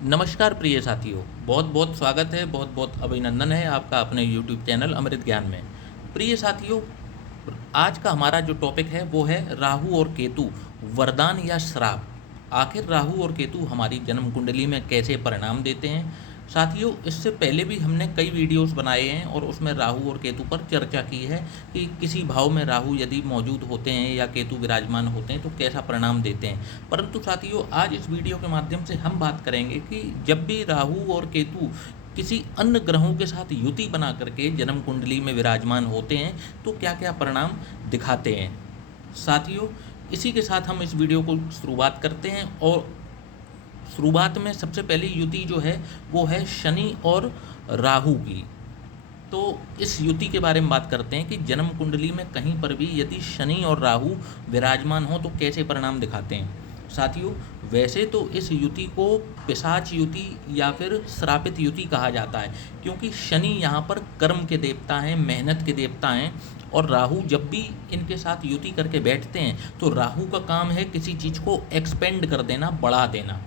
नमस्कार प्रिय साथियों, बहुत बहुत स्वागत है, बहुत बहुत अभिनंदन है आपका अपने यूट्यूब चैनल अमृत ज्ञान में। प्रिय साथियों, आज का हमारा जो टॉपिक है वो है राहु और केतु, वरदान या श्राप। आखिर राहु और केतु हमारी जन्म कुंडली में कैसे परिणाम देते हैं। साथियों, इससे पहले भी हमने कई वीडियोस बनाए हैं और उसमें राहु और केतु पर चर्चा की है कि किसी भाव में राहु यदि मौजूद होते हैं या केतु विराजमान होते हैं तो कैसा परिणाम देते हैं। परंतु साथियों, आज इस वीडियो के माध्यम से हम बात करेंगे कि जब भी राहु और केतु किसी अन्य ग्रहों के साथ युति बना करके जन्म कुंडली में विराजमान होते हैं तो क्या क्या परिणाम दिखाते हैं। साथियों, इसी के साथ हम इस वीडियो को शुरुआत करते हैं और शुरुआत में सबसे पहली युति जो है वो है शनि और राहु की। तो इस युति के बारे में बात करते हैं कि जन्म कुंडली में कहीं पर भी यदि शनि और राहु विराजमान हो तो कैसे परिणाम दिखाते हैं। साथियों, वैसे तो इस युति को पिशाच युति या फिर श्रापित युति कहा जाता है, क्योंकि शनि यहाँ पर कर्म के देवता हैं, मेहनत के देवता हैं। और राहु जब भी इनके साथ युति करके बैठते हैं तो राहु का काम है किसी चीज़ को एक्सपेंड कर देना, बढ़ा देना।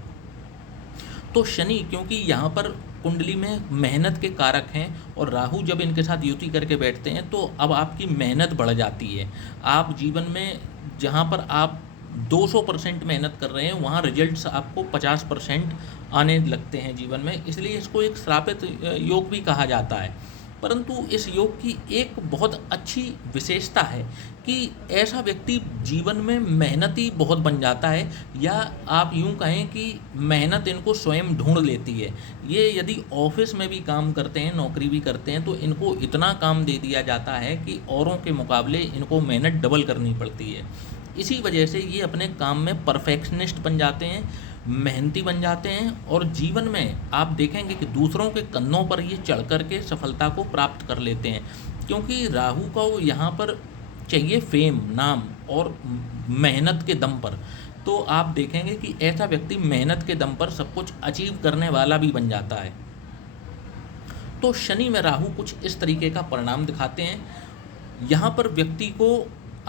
तो शनि क्योंकि यहाँ पर कुंडली में मेहनत के कारक हैं और राहु जब इनके साथ युति करके बैठते हैं तो अब आपकी मेहनत बढ़ जाती है। आप जीवन में जहाँ पर आप 200% मेहनत कर रहे हैं वहाँ रिजल्ट्स आपको 50% आने लगते हैं जीवन में, इसलिए इसको एक श्रापित योग भी कहा जाता है। परंतु इस योग की एक बहुत अच्छी विशेषता है कि ऐसा व्यक्ति जीवन में मेहनती बहुत बन जाता है, या आप यूँ कहें कि मेहनत इनको स्वयं ढूंढ लेती है। ये यदि ऑफिस में भी काम करते हैं, नौकरी भी करते हैं, तो इनको इतना काम दे दिया जाता है कि औरों के मुकाबले इनको मेहनत डबल करनी पड़ती है। इसी वजह से ये अपने काम में परफेक्शनिस्ट बन जाते हैं, मेहनती बन जाते हैं और जीवन में आप देखेंगे कि दूसरों के कंधों पर ये चढ़ कर के सफलता को प्राप्त कर लेते हैं। क्योंकि राहु को यहाँ पर चाहिए फेम, नाम और मेहनत के दम पर। तो आप देखेंगे कि ऐसा व्यक्ति मेहनत के दम पर सब कुछ अचीव करने वाला भी बन जाता है। तो शनि में राहु कुछ इस तरीके का परिणाम दिखाते हैं। यहाँ पर व्यक्ति को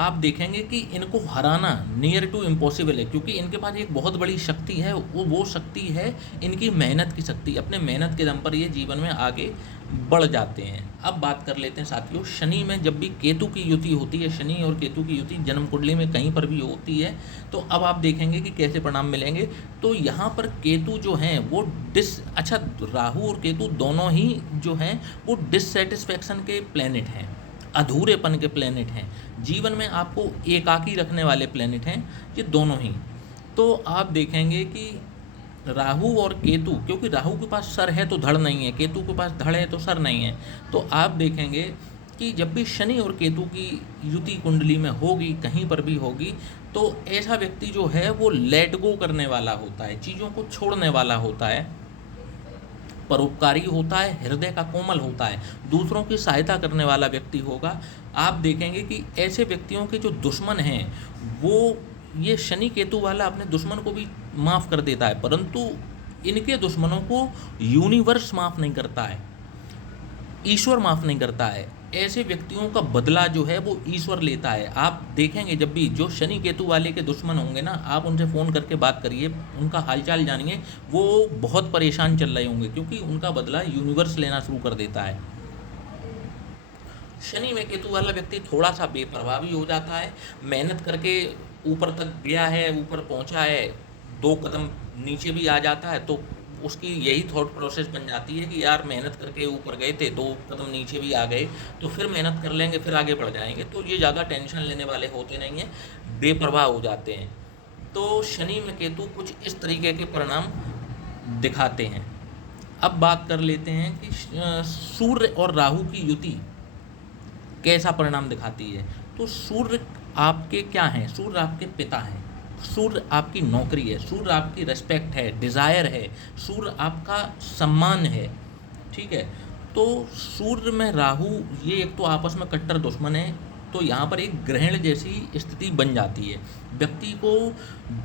आप देखेंगे कि इनको हराना नियर टू इम्पॉसिबल है, क्योंकि इनके पास एक बहुत बड़ी शक्ति है। वो शक्ति है इनकी मेहनत की शक्ति। अपने मेहनत के दम पर ये जीवन में आगे बढ़ जाते हैं। अब बात कर लेते हैं साथियों, शनि में जब भी केतु की युति होती है, शनि और केतु की युति जन्म कुंडली में कहीं पर भी होती है, तो अब आप देखेंगे कि कैसे परिणाम मिलेंगे। तो यहाँ पर केतु जो हैं वो राहु और केतु दोनों ही जो हैं वो डिससेटिस्फैक्शन के प्लैनेट हैं, अधूरेपन के प्लैनेट हैं, जीवन में आपको एकाकी रखने वाले प्लैनेट हैं ये दोनों ही। तो आप देखेंगे कि राहु और केतु, क्योंकि राहु के पास सर है तो धड़ नहीं है, केतु के पास धड़ है तो सर नहीं है, तो आप देखेंगे कि जब भी शनि और केतु की युति कुंडली में होगी, कहीं पर भी होगी, तो ऐसा व्यक्ति जो है वो लेट गो करने वाला होता है, चीज़ों को छोड़ने वाला होता है, परोपकारी होता है, हृदय का कोमल होता है, दूसरों की सहायता करने वाला व्यक्ति होगा। आप देखेंगे कि ऐसे व्यक्तियों के जो दुश्मन हैं वो ये शनि केतु वाला अपने दुश्मन को भी माफ़ कर देता है, परंतु इनके दुश्मनों को यूनिवर्स माफ़ नहीं करता है, ईश्वर माफ़ नहीं करता है। ऐसे व्यक्तियों का बदला जो है वो ईश्वर लेता है। आप देखेंगे जब भी जो शनि केतु वाले के दुश्मन होंगे ना, आप उनसे फ़ोन करके बात करिए, उनका हालचाल जानिए, वो बहुत परेशान चल रहे होंगे, क्योंकि उनका बदला यूनिवर्स लेना शुरू कर देता है। शनि में केतु वाला व्यक्ति थोड़ा सा बेपरवाह भी हो जाता है, मेहनत करके ऊपर तक गया है, ऊपर पहुंचा है, 2 कदम नीचे भी आ जाता है तो उसकी यही थॉट प्रोसेस बन जाती है कि यार मेहनत करके ऊपर गए थे, 2 कदम नीचे भी आ गए तो फिर मेहनत कर लेंगे, फिर आगे बढ़ जाएंगे। तो ये ज़्यादा टेंशन लेने वाले होते नहीं हैं, बेपरवाह हो जाते हैं। तो शनि में केतु कुछ इस तरीके के परिणाम दिखाते हैं। अब बात कर लेते हैं कि सूर्य और राहु की युति कैसा परिणाम दिखाती है। तो सूर्य आपके क्या हैं? सूर्य आपके पिता हैं, सूर्य आपकी नौकरी है, सूर्य आपकी रिस्पेक्ट है, डिज़ायर है, सूर्य आपका सम्मान है, ठीक है। तो सूर्य में राहु, ये एक तो आपस में कट्टर दुश्मन है, तो यहाँ पर एक ग्रहण जैसी स्थिति बन जाती है। व्यक्ति को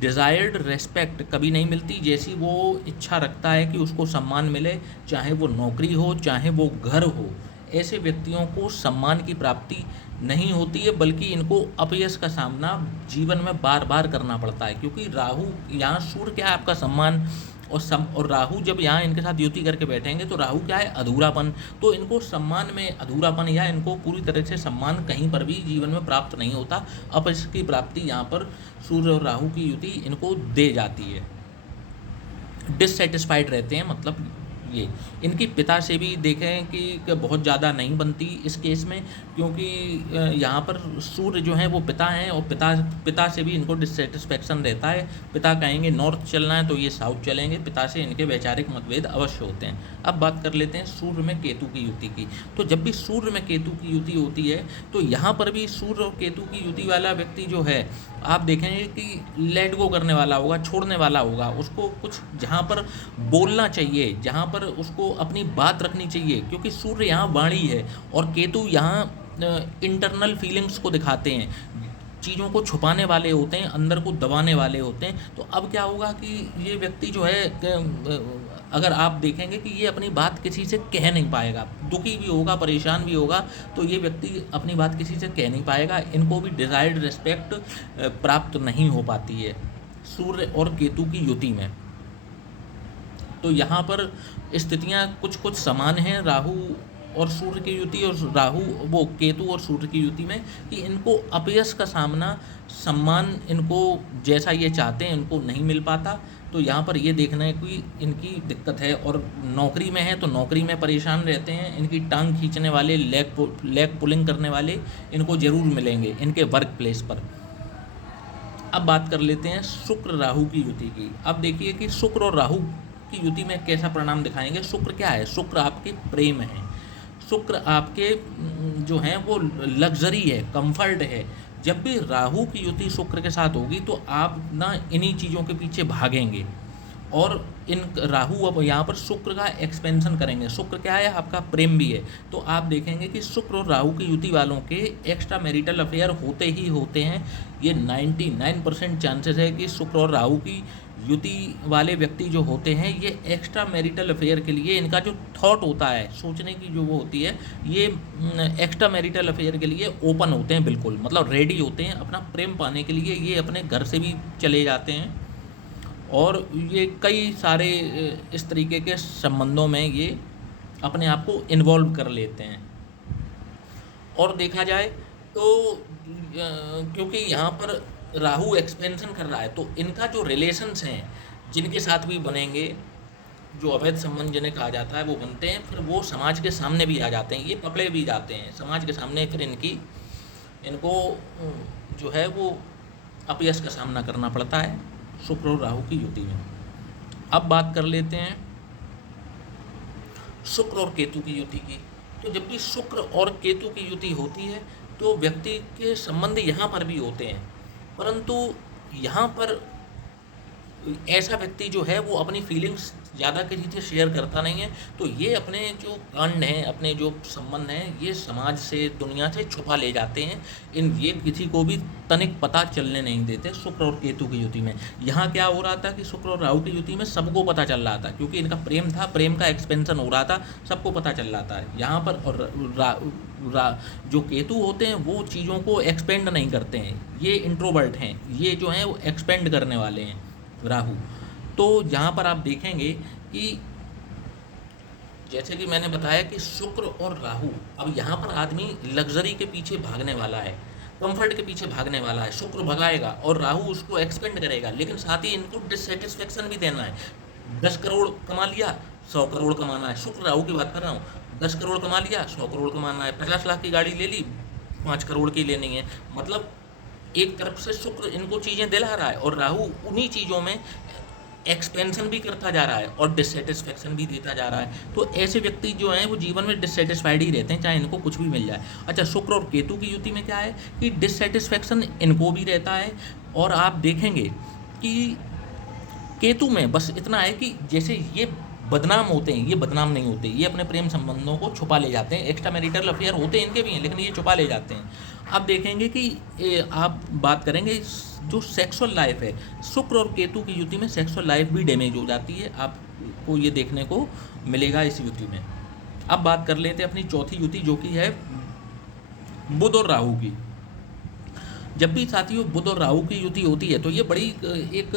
डिज़ायर्ड रेस्पेक्ट कभी नहीं मिलती, जैसी वो इच्छा रखता है कि उसको सम्मान मिले, चाहे वो नौकरी हो, चाहे वो घर हो। ऐसे व्यक्तियों को सम्मान की प्राप्ति नहीं होती है, बल्कि इनको अपयश का सामना जीवन में बार बार करना पड़ता है, क्योंकि राहु यहाँ सूर्य क्या है, आपका सम्मान, और राहु जब यहाँ इनके साथ युति करके बैठेंगे तो राहु क्या है, अधूरापन। तो इनको सम्मान में अधूरापन या इनको पूरी तरह से सम्मान कहीं पर भी जीवन में प्राप्त नहीं होता। अब इसकी प्राप्ति यहाँ पर सूर्य और राहु की युति इनको दे जाती है। डिससेटिस्फाइड रहते हैं, मतलब ये इनकी पिता से भी देखें कि बहुत ज़्यादा नहीं बनती इस केस में, क्योंकि यहाँ पर सूर्य जो है वो पिता हैं और पिता से भी इनको डिससेटिस्फैक्शन रहता है। पिता कहेंगे नॉर्थ चलना है तो ये साउथ चलेंगे। पिता से इनके वैचारिक मतभेद अवश्य होते हैं। अब बात कर लेते हैं सूर्य में केतु की युति की। तो जब भी सूर्य में केतु की युति होती है तो यहाँ पर भी सूर्य और केतु की युति वाला व्यक्ति जो है, आप देखेंगे कि लेट गो करने वाला होगा, छोड़ने वाला होगा। उसको कुछ जहाँ पर बोलना चाहिए, जहाँ पर उसको अपनी बात रखनी चाहिए, क्योंकि सूर्य यहाँ वाणी है और केतु यहाँ इंटरनल फीलिंग्स को दिखाते हैं, चीज़ों को छुपाने वाले होते हैं, अंदर को दबाने वाले होते हैं। तो अब क्या होगा कि ये व्यक्ति जो है, अगर आप देखेंगे कि ये अपनी बात किसी से कह नहीं पाएगा, दुखी भी होगा, परेशान भी होगा, तो ये व्यक्ति अपनी बात किसी से कह नहीं पाएगा। इनको भी डिज़ायर्ड रिस्पेक्ट प्राप्त नहीं हो पाती है सूर्य और केतु की युति में। तो यहाँ पर स्थितियाँ कुछ कुछ समान हैं राहु और सूर्य की युति और केतु और सूर्य की युति में, कि इनको अपयश का सामना, सम्मान इनको जैसा ये चाहते हैं इनको नहीं मिल पाता। तो यहाँ पर ये देखना है कि इनकी दिक्कत है। और नौकरी में है तो नौकरी में परेशान रहते हैं। इनकी टांग खींचने वाले, लेग पुलिंग करने वाले इनको ज़रूर मिलेंगे इनके वर्क प्लेस पर। अब बात कर लेते हैं शुक्र राहु की युति की। अब देखिए कि शुक्र और राहु की युति में कैसा परिणाम दिखाएंगे। शुक्र क्या है, शुक्र आपके प्रेम है, शुक्र आपके जो हैं वो लग्जरी है, कंफर्ट है। जब भी राहु की युति शुक्र के साथ होगी तो आप ना इन्हीं चीज़ों के पीछे भागेंगे और इन राहु अब यहाँ पर शुक्र का एक्सपेंशन करेंगे। शुक्र क्या है, आपका प्रेम भी है। तो आप देखेंगे कि शुक्र और राहु की युति वालों के एक्स्ट्रा मैरिटल अफेयर होते ही होते हैं। ये 99% चांसेस है कि शुक्र और राहु की युति वाले व्यक्ति जो होते हैं ये एक्स्ट्रा मैरिटल अफेयर के लिए, इनका जो थॉट होता है, सोचने की जो वो होती है, ये एक्स्ट्रा मैरिटल अफेयर के लिए ओपन होते हैं, बिल्कुल मतलब रेडी होते हैं अपना प्रेम पाने के लिए। ये अपने घर से भी चले जाते हैं और ये कई सारे इस तरीके के संबंधों में ये अपने आप को इन्वॉल्व कर लेते हैं। और देखा जाए तो क्योंकि यहाँ पर राहु एक्सपेंशन कर रहा है तो इनका जो रिलेशंस हैं जिनके साथ भी बनेंगे, जो अवैध संबंध जिन्हें कहा जाता है वो बनते हैं, फिर वो समाज के सामने भी आ जाते हैं, ये पकड़े भी जाते हैं समाज के सामने। फिर इनको जो है वो अपयश का सामना करना पड़ता है शुक्र और राहु की युति में। अब बात कर लेते हैं शुक्र और केतु की युति की। तो जब भी शुक्र और केतु की युति होती है तो व्यक्ति के संबंध यहाँ पर भी होते हैं, परंतु यहाँ पर ऐसा व्यक्ति जो है वो अपनी फीलिंग्स ज़्यादा किसी से शेयर करता नहीं है। तो ये अपने जो कांड हैं, अपने जो संबंध हैं, ये समाज से, दुनिया से छुपा ले जाते हैं। ये किसी को भी तनिक पता चलने नहीं देते शुक्र और केतु की युति में। यहाँ क्या हो रहा था कि शुक्र और राहु की युति में सबको पता चल रहा था, क्योंकि इनका प्रेम था, प्रेम का एक्सपेंशन हो रहा था, सबको पता चल रहा था। यहाँ पर और जो केतु होते हैं वो चीज़ों को एक्सपेंड नहीं करते हैं, ये इंट्रोवर्ट हैं, ये जो हैं वो एक्सपेंड करने वाले हैं राहु। तो यहाँ पर आप देखेंगे कि जैसे कि मैंने बताया कि शुक्र और राहु, अब यहाँ पर आदमी लग्जरी के पीछे भागने वाला है, कंफर्ट के पीछे भागने वाला है। शुक्र भगाएगा और राहु उसको एक्सपेंड करेगा, लेकिन साथ ही इनको डिससेटिस्फेक्शन भी देना है। 10 करोड़ कमा लिया, 100 करोड़ कमाना है। शुक्र राहु की बात कर रहा हूँ। 10 करोड़ कमा लिया, 100 करोड़ कमाना है। 50 लाख की गाड़ी ले ली, 5 करोड़ की लेनी है। मतलब एक तरफ से शुक्र इनको चीज़ें दिला रहा है और राहु उन्हीं चीज़ों में एक्सपेंशन भी करता जा रहा है और डिससेटिस्फेक्शन भी देता जा रहा है। तो ऐसे व्यक्ति जो हैं वो जीवन में डिससेटिस्फाइड ही रहते हैं, चाहे इनको कुछ भी मिल जाए। अच्छा, शुक्र और केतु की युति में क्या है कि डिससेटिस्फेक्शन इनको भी रहता है। और आप देखेंगे कि केतु में बस इतना है कि जैसे ये बदनाम होते हैं, ये बदनाम नहीं होते, ये अपने प्रेम संबंधों को छुपा ले जाते हैं। एक्स्ट्रा मैरिटल अफेयर होते हैं इनके भी हैं, लेकिन ये छुपा ले जाते हैं। अब देखेंगे कि आप बात करेंगे जो सेक्सुअल लाइफ है, शुक्र और केतु की युति में सेक्सुअल लाइफ भी डैमेज हो जाती है, आपको ये देखने को मिलेगा इस युति में। अब बात कर लेते हैं अपनी चौथी युति, जो कि है बुध और राहु की। जब भी साथियों बुध और राहु की युति होती है तो ये बड़ी एक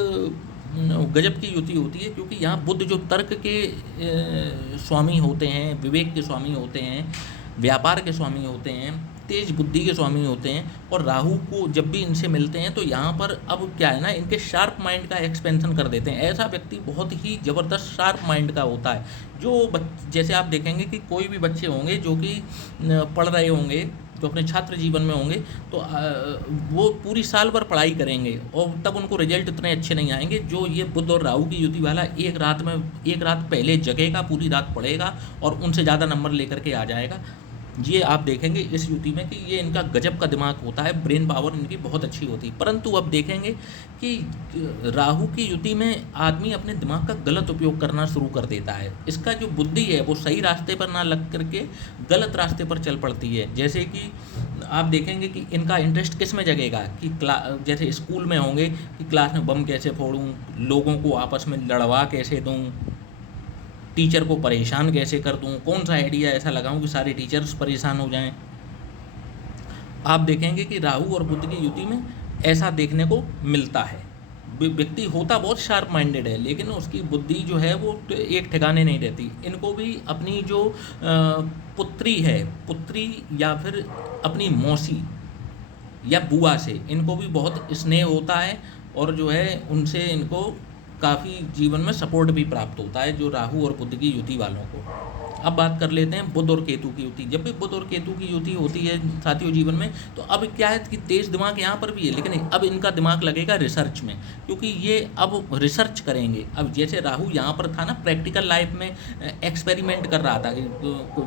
गजब की युति होती है, क्योंकि यहाँ बुध जो तर्क के स्वामी होते हैं, विवेक के स्वामी होते हैं, व्यापार के स्वामी होते हैं, तेज बुद्धि के स्वामी होते हैं, और राहु को जब भी इनसे मिलते हैं तो यहाँ पर अब क्या है ना, इनके शार्प माइंड का एक्सपेंशन कर देते हैं। ऐसा व्यक्ति बहुत ही ज़बरदस्त शार्प माइंड का होता है, जो जैसे आप देखेंगे कि कोई भी बच्चे होंगे जो कि पढ़ रहे होंगे, जो अपने छात्र जीवन में होंगे, तो वो पूरी साल भर पढ़ाई करेंगे और तब उनको रिजल्ट इतने अच्छे नहीं आएंगे। जो ये बुध और राहु की युति वाला एक रात पहले जगेगा, पूरी रात पढ़ेगा और उनसे ज़्यादा नंबर लेकर के आ जाएगा। ये आप देखेंगे इस युति में कि ये इनका गजब का दिमाग होता है, ब्रेन पावर इनकी बहुत अच्छी होती है। परंतु अब देखेंगे कि राहु की युति में आदमी अपने दिमाग का गलत उपयोग करना शुरू कर देता है। इसका जो बुद्धि है वो सही रास्ते पर ना लग करके गलत रास्ते पर चल पड़ती है। जैसे कि आप देखेंगे कि इनका इंटरेस्ट किस में जगेगा कि जैसे स्कूल में होंगे कि क्लास में बम कैसे फोड़ूं, लोगों को आपस में लड़वा कैसे दूं, टीचर को परेशान कैसे कर दूं, कौन सा आइडिया ऐसा लगाऊं कि सारे टीचर्स परेशान हो जाएं। आप देखेंगे कि राहु और बुध की युति में ऐसा देखने को मिलता है। व्यक्ति होता बहुत शार्प माइंडेड है, लेकिन उसकी बुद्धि जो है वो एक ठिकाने नहीं रहती। इनको भी अपनी जो पुत्री है, पुत्री या फिर अपनी मौसी या बुआ से इनको भी बहुत स्नेह होता है, और जो है उनसे इनको काफ़ी जीवन में सपोर्ट भी प्राप्त होता है, जो राहु और बुध की युति वालों को। अब बात कर लेते हैं बुध और केतु की युति। जब भी बुध और केतु की युति होती है साथियों जीवन में, तो अब क्या है कि तेज दिमाग यहाँ पर भी है, लेकिन अब इनका दिमाग लगेगा रिसर्च में, क्योंकि ये अब रिसर्च करेंगे। अब जैसे राहु यहाँ पर था ना, प्रैक्टिकल लाइफ में एक्सपेरिमेंट कर रहा था,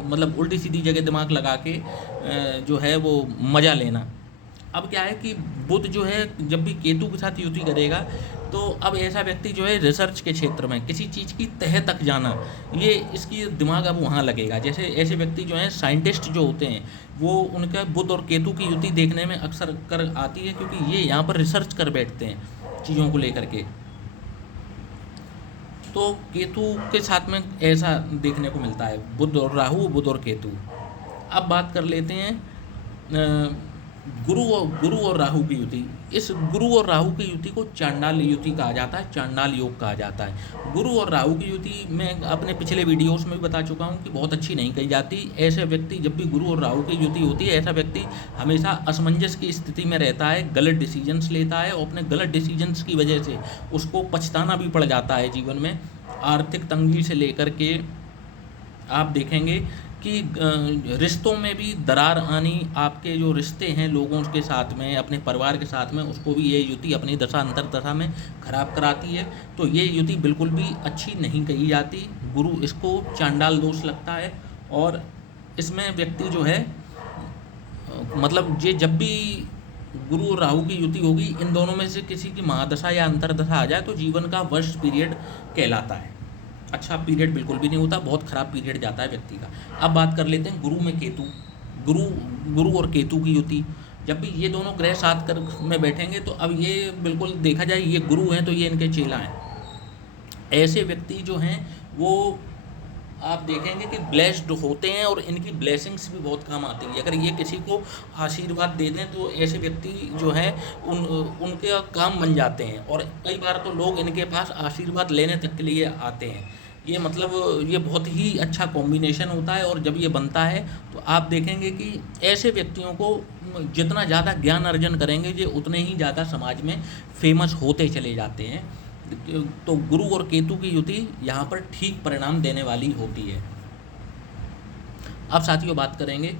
मतलब उल्टी सीधी जगह दिमाग लगा के जो है वो मज़ा लेना। अब क्या है कि बुध जो है जब भी केतु के साथ युति करेगा, तो अब ऐसा व्यक्ति जो है रिसर्च के क्षेत्र में किसी चीज़ की तह तक जाना, ये इसकी दिमाग अब वहाँ लगेगा। जैसे ऐसे व्यक्ति जो हैं साइंटिस्ट जो होते हैं, वो उनका बुध और केतु की युति देखने में अक्सर कर आती है, क्योंकि ये यहाँ पर रिसर्च कर बैठते हैं चीज़ों को लेकर के। तो केतु के साथ में ऐसा देखने को मिलता है, बुध और राहु, बुध और केतु। अब बात कर लेते हैं गुरु और राहु की युति। इस गुरु और राहु की युति को चांडाल युति कहा जाता है, चांडाल योग कहा जाता है। गुरु और राहु की युति मैं अपने पिछले वीडियोस में भी बता चुका हूँ कि बहुत अच्छी नहीं कही जाती। ऐसे व्यक्ति जब भी गुरु और राहु की युति होती है, ऐसा व्यक्ति हमेशा असमंजस की स्थिति में रहता है, गलत डिसीजंस लेता है, और अपने गलत डिसीजंस की वजह से उसको पछताना भी पड़ जाता है जीवन में। आर्थिक तंगी से लेकर के आप देखेंगे कि रिश्तों में भी दरार आनी, आपके जो रिश्ते हैं लोगों के साथ में, अपने परिवार के साथ में, उसको भी ये युति अपनी दशा अंतर दशा में खराब कराती है। तो ये युति बिल्कुल भी अच्छी नहीं कही जाती। गुरु इसको चांडाल दोष लगता है, और इसमें व्यक्ति जो है मतलब ये जब भी गुरु और राहु की युति होगी, इन दोनों में से किसी की महादशा या अंतरदशा आ जाए तो जीवन का वर्स्ट पीरियड कहलाता है। अच्छा पीरियड बिल्कुल भी नहीं होता, बहुत ख़राब पीरियड जाता है व्यक्ति का। अब बात कर लेते हैं गुरु में केतु। गुरु और केतु की युति, जब भी ये दोनों ग्रह साथ कर में बैठेंगे, तो अब ये बिल्कुल देखा जाए ये गुरु हैं तो ये इनके चेला हैं। ऐसे व्यक्ति जो हैं वो आप देखेंगे कि ब्लेस्ड होते हैं, और इनकी ब्लेसिंग्स भी बहुत काम आती है। अगर ये किसी को आशीर्वाद दे दें तो ऐसे व्यक्ति जो है उनके काम बन जाते हैं, और कई बार तो लोग इनके पास आशीर्वाद लेने तक के लिए आते हैं। ये मतलब ये बहुत ही अच्छा कॉम्बिनेशन होता है, और जब ये बनता है तो आप देखेंगे कि ऐसे व्यक्तियों को जितना ज़्यादा ज्ञान अर्जन करेंगे, ये उतने ही ज़्यादा समाज में फेमस होते चले जाते हैं। तो गुरु और केतु की युति यहाँ पर ठीक परिणाम देने वाली होती है। अब साथियों बात करेंगे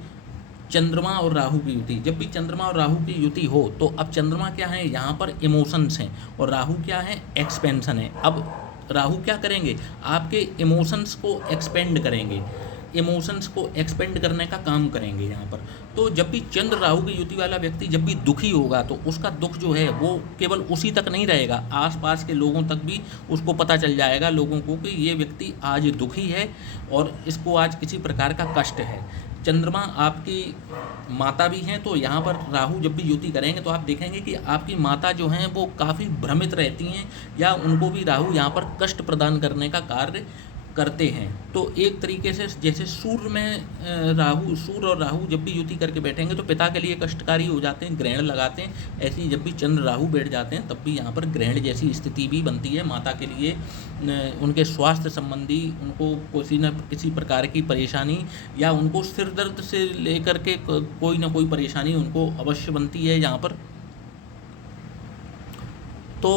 चंद्रमा और राहु की युति। जब भी चंद्रमा और राहु की युति हो, तो अब चंद्रमा क्या है, यहाँ पर इमोशंस हैं, और राहु क्या है, एक्सपेंशन है। अब राहु क्या करेंगे, आपके इमोशंस को एक्सपेंड करेंगे, इमोशंस को एक्सपेंड करने का काम करेंगे यहाँ पर। तो जब भी चंद्र राहु की युति वाला व्यक्ति जब भी दुखी होगा, तो उसका दुख जो है वो केवल उसी तक नहीं रहेगा, आसपास के लोगों तक भी उसको पता चल जाएगा, लोगों को, कि ये व्यक्ति आज दुखी है और इसको आज किसी प्रकार का कष्ट है। चंद्रमा आपकी माता भी हैं, तो यहाँ पर राहु जब भी युति करेंगे तो आप देखेंगे कि आपकी माता जो हैं वो काफ़ी भ्रमित रहती हैं, या उनको भी राहु यहाँ पर कष्ट प्रदान करने का कार्य करते हैं। तो एक तरीके से जैसे सूर्य में सूर्य और राहु जब भी युति करके बैठेंगे तो पिता के लिए कष्टकारी हो जाते हैं, ग्रहण लगाते हैं। ऐसे ही जब भी चंद्र राहु बैठ जाते हैं तब भी यहाँ पर ग्रहण जैसी स्थिति भी बनती है। माता के लिए उनके स्वास्थ्य संबंधी उनको किसी न किसी प्रकार की परेशानी या उनको सिर दर्द से लेकर के कोई ना कोई परेशानी उनको अवश्य बनती है यहाँ पर। तो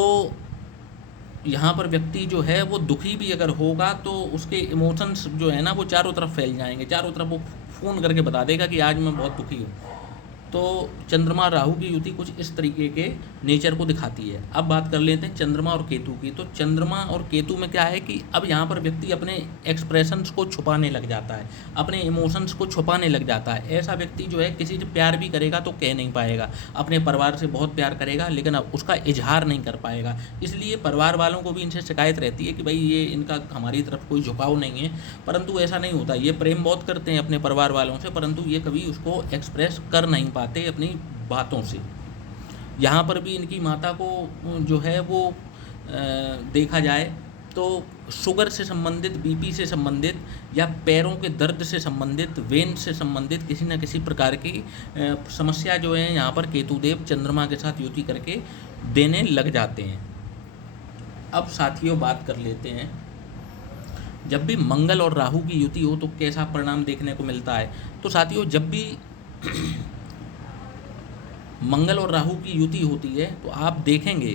यहाँ पर व्यक्ति जो है वो दुखी भी अगर होगा तो उसके इमोशंस जो है ना वो चारों तरफ फैल जाएंगे, चारों तरफ वो फ़ोन करके बता देगा कि आज मैं बहुत दुखी हूँ। तो चंद्रमा राहु की युति कुछ इस तरीके के नेचर को दिखाती है। अब बात कर लेते हैं चंद्रमा और केतु की। तो चंद्रमा और केतु में क्या है कि अब यहाँ पर व्यक्ति अपने एक्सप्रेशंस को छुपाने लग जाता है, अपने इमोशंस को छुपाने लग जाता है। ऐसा व्यक्ति जो है किसी से प्यार भी करेगा तो कह नहीं पाएगा, अपने परिवार से बहुत प्यार करेगा लेकिन अब उसका इजहार नहीं कर पाएगा। इसलिए परिवार वालों को भी इनसे शिकायत रहती है कि भाई ये इनका हमारी तरफ कोई झुकाव नहीं है, परंतु ऐसा नहीं होता। ये प्रेम बहुत करते हैं अपने परिवार वालों से, परंतु ये कभी उसको एक्सप्रेस कर नहीं पाते अपनी बातों से। यहाँ पर भी इनकी माता को जो है वो देखा जाए तो शुगर से संबंधित, बीपी से संबंधित या पैरों के दर्द से संबंधित, वेन से संबंधित किसी न किसी प्रकार की समस्या जो है यहाँ पर केतुदेव चंद्रमा के साथ युति करके देने लग जाते हैं। अब साथियों बात कर लेते हैं जब भी मंगल और राहु की युति हो तो कैसा परिणाम देखने को मिलता है। तो साथियों जब भी मंगल और राहु की युति होती है तो आप देखेंगे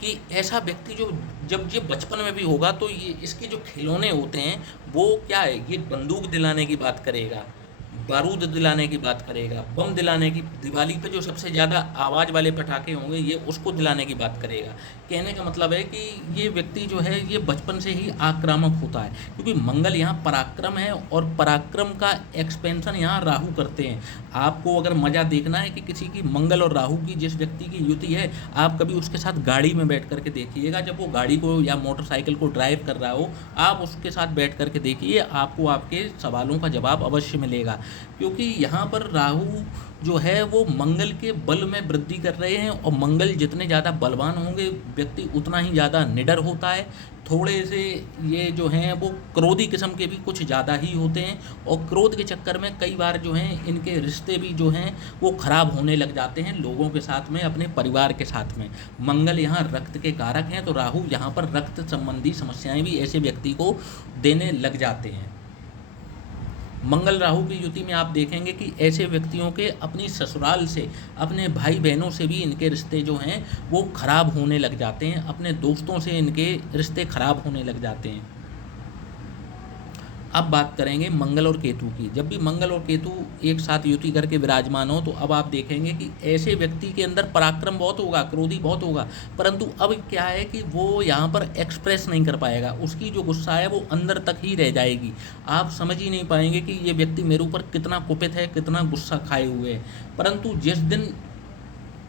कि ऐसा व्यक्ति जो जब ये बचपन में भी होगा तो ये इसके जो खिलौने होते हैं वो क्या है, ये बंदूक दिलाने की बात करेगा, बारूद दिलाने की बात करेगा, बम दिलाने की, दिवाली पे जो सबसे ज़्यादा आवाज़ वाले पटाखे होंगे ये उसको दिलाने की बात करेगा। कहने का मतलब है कि ये व्यक्ति जो है ये बचपन से ही आक्रामक होता है, क्योंकि मंगल यहाँ पराक्रम है और पराक्रम का एक्सपेंशन यहाँ राहु करते हैं। आपको अगर मज़ा देखना है कि किसी की मंगल और राहु की जिस व्यक्ति की युति है, आप कभी उसके साथ गाड़ी में बैठ करके देखिएगा। जब वो गाड़ी को या मोटरसाइकिल को ड्राइव कर रहा हो, आप उसके साथ बैठ करके देखिए, आपको आपके सवालों का जवाब अवश्य मिलेगा। क्योंकि यहाँ पर राहु जो है वो मंगल के बल में वृद्धि कर रहे हैं और मंगल जितने ज़्यादा बलवान होंगे व्यक्ति उतना ही ज़्यादा निडर होता है। थोड़े से ये जो हैं वो क्रोधी किस्म के भी कुछ ज़्यादा ही होते हैं और क्रोध के चक्कर में कई बार जो हैं इनके रिश्ते भी जो हैं वो ख़राब होने लग जाते हैं लोगों के साथ में, अपने परिवार के साथ में। मंगल यहाँ रक्त के कारक हैं तो राहु यहाँ पर रक्त संबंधी समस्याएं भी ऐसे व्यक्ति को देने लग जाते हैं। मंगल राहु की युति में आप देखेंगे कि ऐसे व्यक्तियों के अपनी ससुराल से, अपने भाई बहनों से भी इनके रिश्ते जो हैं वो खराब होने लग जाते हैं, अपने दोस्तों से इनके रिश्ते खराब होने लग जाते हैं। अब बात करेंगे मंगल और केतु की। जब भी मंगल और केतु एक साथ युति करके विराजमान हो तो अब आप देखेंगे कि ऐसे व्यक्ति के अंदर पराक्रम बहुत होगा, क्रोधी बहुत होगा, परंतु अब क्या है कि वो यहाँ पर एक्सप्रेस नहीं कर पाएगा। उसकी जो गुस्सा है वो अंदर तक ही रह जाएगी। आप समझ ही नहीं पाएंगे कि ये व्यक्ति मेरे ऊपर कितना कुपित है, कितना गुस्सा खाए हुए है। परंतु जिस दिन,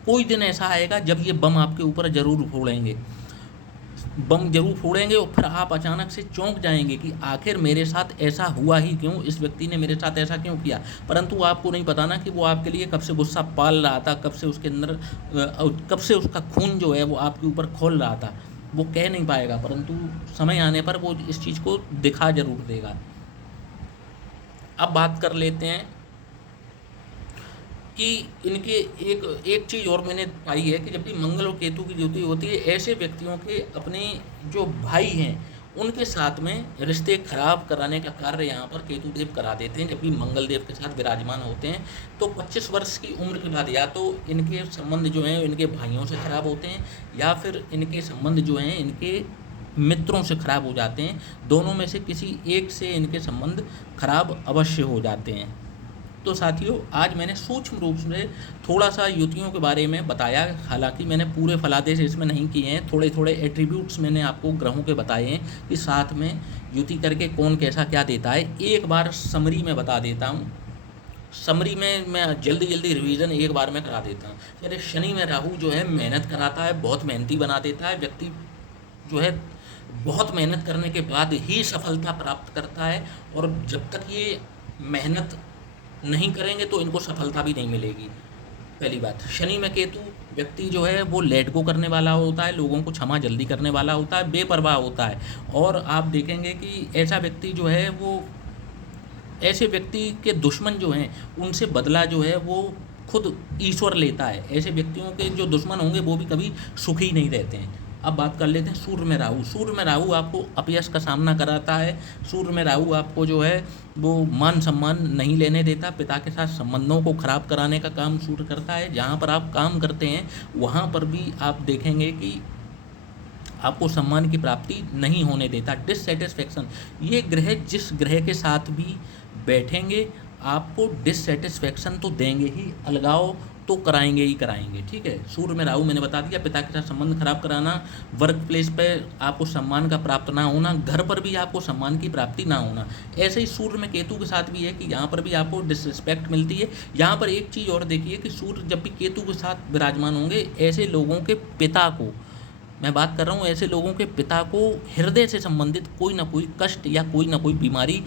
कोई दिन ऐसा आएगा जब ये बम आपके ऊपर जरूर फोड़ेंगे, बम जरूर फोड़ेंगे और फिर आप अचानक से चौंक जाएंगे कि आखिर मेरे साथ ऐसा हुआ ही क्यों, इस व्यक्ति ने मेरे साथ ऐसा क्यों किया। परंतु आपको नहीं पता ना कि वो आपके लिए कब से गुस्सा पाल रहा था, कब से उसके अंदर कब से उसका खून जो है वो आपके ऊपर खोल रहा था। वो कह नहीं पाएगा, परंतु समय आने पर वो इस चीज़ को दिखा जरूर देगा। अब बात कर लेते हैं कि इनके एक चीज़ और मैंने पाई है कि जब भी मंगल और केतु की युति होती है, ऐसे व्यक्तियों के अपने जो भाई हैं उनके साथ में रिश्ते खराब कराने का कार्य यहाँ पर केतु देव करा देते हैं। जब भी मंगल देव के साथ विराजमान होते हैं तो 25 वर्ष की उम्र के बाद या तो इनके संबंध जो हैं इनके भाइयों से खराब होते हैं या फिर इनके संबंध जो हैं इनके मित्रों से खराब हो जाते हैं। दोनों में से किसी एक से इनके संबंध खराब अवश्य हो जाते हैं। तो साथियों आज मैंने सूक्ष्म रूप से थोड़ा सा युतियों के बारे में बताया, हालांकि मैंने पूरे फलादेश इसमें नहीं किए हैं, थोड़े थोड़े एट्रीब्यूट्स मैंने आपको ग्रहों के बताए हैं कि साथ में युति करके कौन कैसा क्या देता है। एक बार समरी में बता देता हूँ, समरी में मैं जल्दी रिवीजन एक बार में करा देता हूँ। जैसे शनि में राहु जो है मेहनत कराता है, बहुत मेहनती बना देता है, व्यक्ति जो है बहुत मेहनत करने के बाद ही सफलता प्राप्त करता है और जब तक ये मेहनत नहीं करेंगे तो इनको सफलता भी नहीं मिलेगी। पहली बात, शनि में केतु व्यक्ति जो है वो लेट गो करने वाला होता है, लोगों को क्षमा जल्दी करने वाला होता है, बेपरवाह होता है। और आप देखेंगे कि ऐसा व्यक्ति जो है वो, ऐसे व्यक्ति के दुश्मन जो हैं उनसे बदला जो है वो खुद ईश्वर लेता है। ऐसे व्यक्तियों के जो दुश्मन होंगे वो भी कभी सुखी नहीं रहते हैं। अब बात कर लेते हैं सूर्य में राहु। सूर्य में राहु आपको अपयश का सामना कराता है। सूर्य में राहु आपको जो है वो मान सम्मान नहीं लेने देता, पिता के साथ संबंधों को खराब कराने का काम सूर्य करता है। जहाँ पर आप काम करते हैं वहाँ पर भी आप देखेंगे कि आपको सम्मान की प्राप्ति नहीं होने देता, डिससेटिस्फेक्शन। ये ग्रह जिस ग्रह के साथ भी बैठेंगे आपको डिससेटिस्फेक्शन तो देंगे ही, अलगाव तो कराएंगे ही कराएंगे। ठीक है, सूर्य में राहु मैंने बता दिया, पिता के साथ संबंध खराब कराना, वर्क प्लेस पे आपको सम्मान का प्राप्त ना होना, घर पर भी आपको सम्मान की प्राप्ति ना होना। ऐसे ही सूर्य में केतु के साथ भी है कि यहाँ पर भी आपको डिसरिस्पेक्ट मिलती है। यहाँ पर एक चीज़ और देखिए कि सूर्य जब भी केतु के साथ विराजमान होंगे, ऐसे लोगों के पिता को, मैं बात कर रहा हूँ, ऐसे लोगों के पिता को हृदय से संबंधित कोई ना कोई कष्ट या कोई ना कोई बीमारी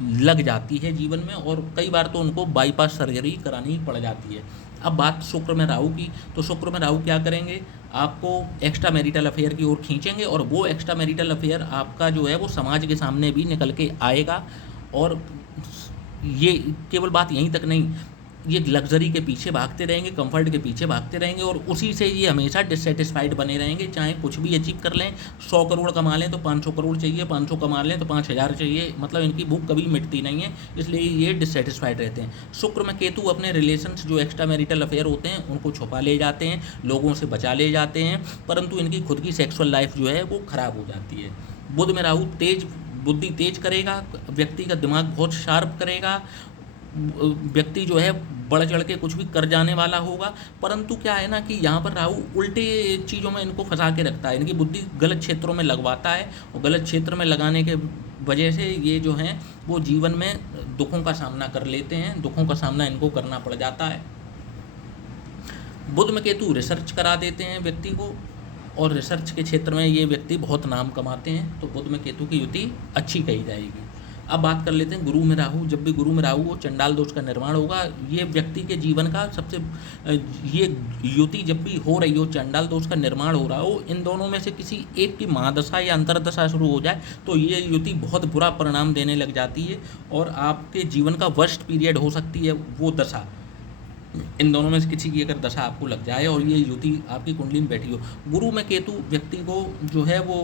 लग जाती है जीवन में, और कई बार तो उनको बाईपास सर्जरी करानी पड़ जाती है। अब बात शुक्र में राहु की, तो शुक्र में राहु क्या करेंगे, आपको एक्स्ट्रा मैरिटल अफेयर की ओर खींचेंगे, और वो एक्स्ट्रा मैरिटल अफेयर आपका जो है वो समाज के सामने भी निकल के आएगा। और ये केवल बात यहीं तक नहीं, ये लग्जरी के पीछे भागते रहेंगे, कंफर्ट के पीछे भागते रहेंगे, और उसी से ये हमेशा डिससेटिस्फाइड बने रहेंगे। चाहे कुछ भी अचीव कर लें, 100 करोड़ कमा लें तो 500 करोड़ चाहिए, 500 कमा लें तो 5000 चाहिए, मतलब इनकी भूख कभी मिटती नहीं है, इसलिए ये डिससेटिस्फाइड रहते हैं। शुक्र में केतु अपने रिलेशंस जो एक्स्ट्रा मैरिटल अफेयर होते हैं उनको छुपा ले जाते हैं, लोगों से बचा ले जाते हैं, परंतु इनकी खुद की सेक्सुअल लाइफ जो है वो खराब हो जाती है। बुध में राहु बुद्धि तेज करेगा, व्यक्ति का दिमाग बहुत शार्प करेगा, व्यक्ति जो है बढ़ चढ़ के कुछ भी कर जाने वाला होगा। परंतु क्या है ना कि यहाँ पर राहु उल्टे चीज़ों में इनको फंसा के रखता है, इनकी बुद्धि गलत क्षेत्रों में लगवाता है, और गलत क्षेत्र में लगाने के वजह से ये जो हैं वो जीवन में दुखों का सामना कर लेते हैं, दुखों का सामना इनको करना पड़ जाता है। बुध में केतु रिसर्च करा देते हैं व्यक्ति को, और रिसर्च के क्षेत्र में ये व्यक्ति बहुत नाम कमाते हैं, तो बुध में केतु की युति अच्छी कही जाएगी। अब बात कर लेते हैं गुरु में राहु। जब भी गुरु में राहु हो, चंडाल दोष का निर्माण होगा। ये व्यक्ति के जीवन का सबसे, ये युति जब भी हो रही हो, चंडाल दोष का निर्माण हो रहा हो, इन दोनों में से किसी एक की महादशा या अंतरदशा शुरू हो जाए तो ये युति बहुत बुरा परिणाम देने लग जाती है, और आपके जीवन का वर्स्ट पीरियड हो सकती है वो दशा। इन दोनों में से किसी की अगर दशा आपको लग जाए और ये युति आपकी कुंडली में बैठी हो। गुरु में केतु व्यक्ति को जो है वो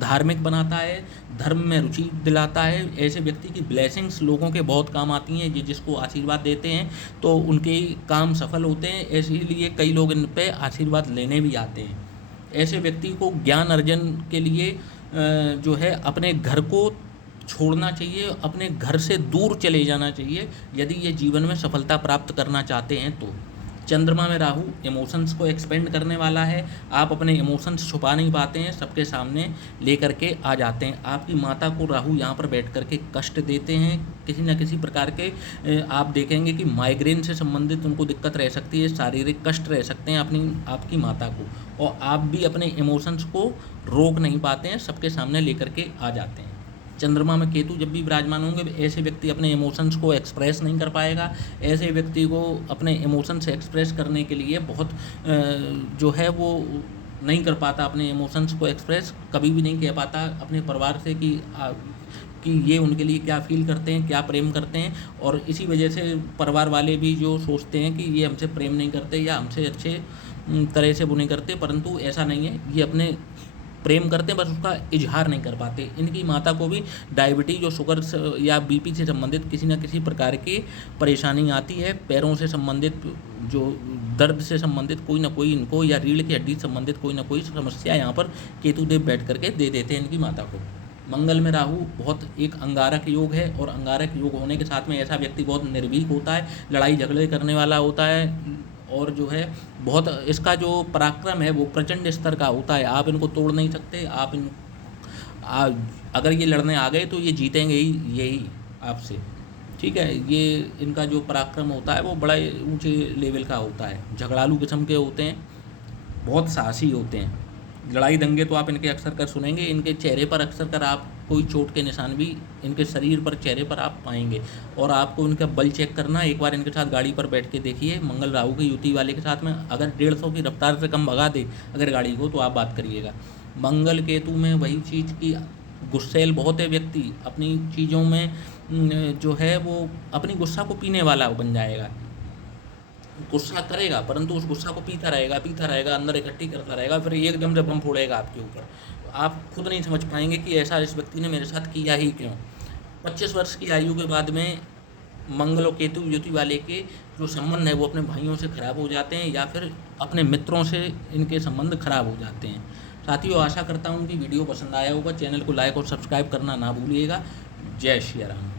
धार्मिक बनाता है, धर्म में रुचि दिलाता है। ऐसे व्यक्ति की ब्लेसिंग्स लोगों के बहुत काम आती हैं, ये जिसको आशीर्वाद देते हैं तो उनके काम सफल होते हैं, इसीलिए कई लोग इन पे आशीर्वाद लेने भी आते हैं। ऐसे व्यक्ति को ज्ञान अर्जन के लिए जो है अपने घर को छोड़ना चाहिए, अपने घर से दूर चले जाना चाहिए यदि ये जीवन में सफलता प्राप्त करना चाहते हैं तो। चंद्रमा में राहु इमोशंस को एक्सपेंड करने वाला है। आप अपने इमोशंस छुपा नहीं पाते हैं, सबके सामने लेकर के आ जाते हैं। आपकी माता को राहु यहाँ पर बैठ कर के कष्ट देते हैं, किसी न किसी प्रकार के आप देखेंगे कि माइग्रेन से संबंधित उनको दिक्कत रह सकती है, शारीरिक कष्ट रह सकते हैं आपकी माता को, और आप भी अपने इमोशंस को रोक नहीं पाते हैं, सबके सामने लेकर के आ जाते हैं। चंद्रमा में केतु जब भी विराजमान होंगे, ऐसे व्यक्ति अपने इमोशंस को एक्सप्रेस नहीं कर पाएगा। ऐसे व्यक्ति को अपने इमोशंस एक्सप्रेस करने के लिए बहुत जो है वो नहीं कर पाता, अपने इमोशंस को एक्सप्रेस कभी भी नहीं कह पाता अपने परिवार से कि ये उनके लिए क्या फील करते हैं, क्या प्रेम करते हैं, और इसी वजह से परिवार वाले भी जो सोचते हैं कि ये हमसे प्रेम नहीं करते या हमसे अच्छे तरह से वो नहीं करते, परंतु ऐसा नहीं है, ये अपने प्रेम करते हैं, बस उसका इजहार नहीं कर पाते। इनकी माता को भी डायबिटीज और शुगर या बीपी से संबंधित किसी न किसी प्रकार की परेशानी आती है। पैरों से संबंधित जो दर्द से संबंधित कोई ना कोई इनको, या रीढ़ की हड्डी से संबंधित कोई ना कोई समस्या यहाँ पर केतुदेव बैठ करके दे देते हैं इनकी माता को। मंगल में राहु बहुत एक अंगारक योग है, और अंगारक योग होने के साथ में ऐसा व्यक्ति बहुत निर्भीक होता है, लड़ाई झगड़े करने वाला होता है, और जो है बहुत इसका जो पराक्रम है वो प्रचंड स्तर का होता है। आप इनको तोड़ नहीं सकते। अगर ये लड़ने आ गए तो ये जीतेंगे ही यही आपसे, ठीक है। ये इनका जो पराक्रम होता है वो बड़ा ऊंचे लेवल का होता है, झगड़ालू किस्म के होते हैं, बहुत साहसी होते हैं। लड़ाई दंगे तो आप इनके अक्सर कर सुनेंगे, इनके चेहरे पर अक्सर कर आप कोई चोट के निशान भी इनके शरीर पर, चेहरे पर आप पाएंगे। और आपको इनका बल चेक करना, एक बार इनके साथ गाड़ी पर बैठ के देखिए। मंगल राहु की युति वाले के साथ में अगर 150 की रफ्तार से कम भगा दे अगर गाड़ी को, तो आप बात करिएगा। मंगल केतु में वही चीज़ की गुस्सैल बहुत है व्यक्ति, अपनी चीज़ों में जो है वो अपनी गुस्सा को पीने वाला बन जाएगा। गुस्सा करेगा परंतु उस गुस्सा को पीता रहेगा, अंदर इकट्ठी करता रहेगा, फिर एकदम से बम फोड़ेगा आपके ऊपर। तो आप खुद नहीं समझ पाएंगे कि ऐसा इस व्यक्ति ने मेरे साथ किया ही क्यों। 25 वर्ष की आयु के बाद में मंगल और केतु युति वाले के जो संबंध है वो अपने भाइयों से खराब हो जाते हैं, या फिर अपने मित्रों से इनके संबंध खराब हो जाते हैं। साथियों, आशा करता हूँ कि वीडियो पसंद आया होगा। चैनल को लाइक और सब्सक्राइब करना ना भूलिएगा। जय श्री राम।